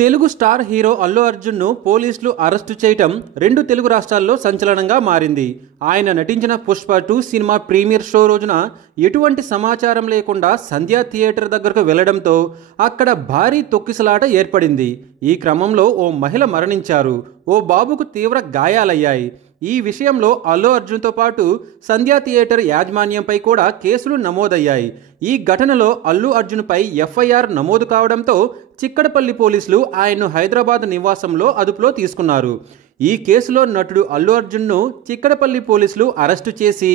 Telugu star hero Allu అర్జున్ను పోలీసులు arrest చేయటం రెండు తెలుగు రాష్ట్రాల్లో సంచలనంగా మారింది. ఆయన నటించిన పుష్ప 2 సినిమా ప్రీమియర్ షో రోజున ఎటువంటి సమాచారం లేకుండా సంధ్యా థియేటర్ దగ్గరకు వెళ్లడంతో అక్కడ భారీ తొక్కిసలాట ఏర్పడింది. ఈ క్రమంలో ఓ మహిళ మరణించారు. ఓ బాబుకు తీవ్ర గాయాలయ్యాయి. ఈ విషయంలో అల్లు అర్జున్తో పాటు సంధ్యా థియేటర్ యాజమాన్యంపై కూడా కేసులు నమోదయ్యాయి. ఈ ఘటనలో అల్లు అర్జున్పై ఎఫ్ఐఆర్ నమోదు కావడంతో చిక్కడపల్లి పోలీసులు ఆయన్ను హైదరాబాద్ నివాసంలో అదుపులో తీసుకున్నారు. ఈ కేసులో నటుడు అల్లు అర్జున్ను చిక్కడపల్లి పోలీసులు అరెస్టు చేసి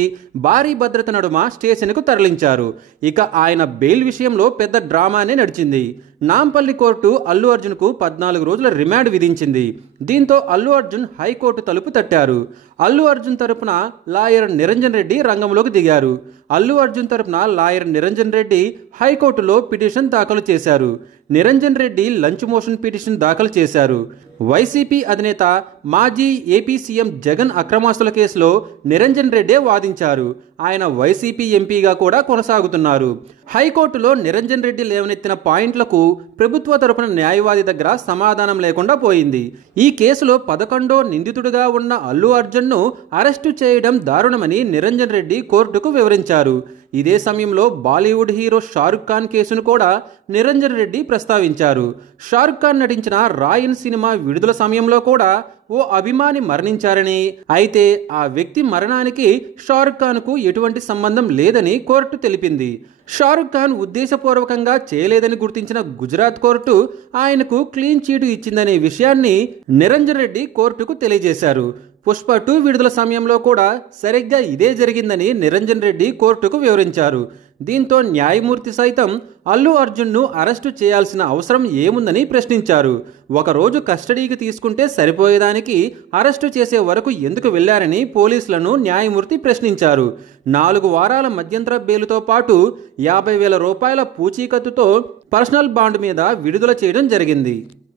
భారీ భద్రత నడుమ స్టేషన్కు తరలించారు. ఇక ఆయన బెయిల్ విషయంలో పెద్ద డ్రామానే నడిచింది. నాంపల్లి కోర్టు అల్లు అర్జున్కు 14 రోజుల రిమాండ్ విధించింది. దీంతో అల్లు అర్జున్ హైకోర్టు తలుపు తట్టారు. అల్లు అర్జున్ తరపున లాయర్ నిరంజన్ రెడ్డి రంగంలోకి దిగారు. అల్లు అర్జున్ తరపున లాయర్ నిరంజన్ రెడ్డి హైకోర్టులో పిటిషన్ దాఖలు చేశారు. Niranjan Reddy lunch motion petition దాఖలు చేశారు. వైసీపీ అధినేత మాజీ ఏపీ సీఎం జగన్ అక్రమాస్తుల కేసులో నిరంజన్ రెడ్డే వాదించారు. ఆయన వైసీపీ ఎంపీగా కూడా కొనసాగుతున్నారు. హైకోర్టులో నిరంజన్ రెడ్డి లేవనెత్తిన పాయింట్లకు ప్రభుత్వ తరపున న్యాయవాది దగ్గర సమాధానం లేకుండా పోయింది. ఈ కేసులో 11వ నిందితుడిగా ఉన్న అల్లు అర్జున్ను అరెస్టు చేయడం దారుణమని నిరంజన్ రెడ్డి కోర్టుకు వివరించారు. ఇదే సమయంలో బాలీవుడ్ హీరో షారుఖ్ ఖాన్ కేసును కూడా నిరంజన్ రెడ్డి ప్రస్తావించారు. షారుఖ్ ఖాన్ నటించిన రాయన్ సినిమా విడుదల సమయంలో కూడా ఓ అభిమాని మరణించారని, అయితే ఆ వ్యక్తి మరణానికి షారుఖ్ ఖాన్కు ఎటువంటి సంబంధం లేదని కోర్టు తెలిపింది. షారుఖ్ ఖాన్ ఉద్దేశపూర్వకంగా చేయలేదని గుర్తించిన గుజరాత్ కోర్టు ఆయనకు క్లీన్ చీటు ఇచ్చిందనే విషయాన్ని నిరంజన్ రెడ్డి కోర్టుకు తెలియజేశారు. పుష్ప 2 విడుదల సమయంలో కూడా సరిగ్గా ఇదే జరిగిందని నిరంజన్ రెడ్డి కోర్టుకు వివరించారు. దీంతో న్యాయమూర్తి సైతం అల్లు అర్జున్ను అరెస్టు చేయాల్సిన అవసరం ఏముందని ప్రశ్నించారు. ఒకరోజు కస్టడీకి తీసుకుంటే సరిపోయేదానికి అరెస్టు చేసే వరకు ఎందుకు వెళ్లారని పోలీసులను న్యాయమూర్తి ప్రశ్నించారు. 4 వారాల మధ్యంతర బెయిలుతో పాటు 50,000 రూపాయల పూచీకత్తుతో పర్సనల్ బాండ్ మీద విడుదల చేయడం జరిగింది.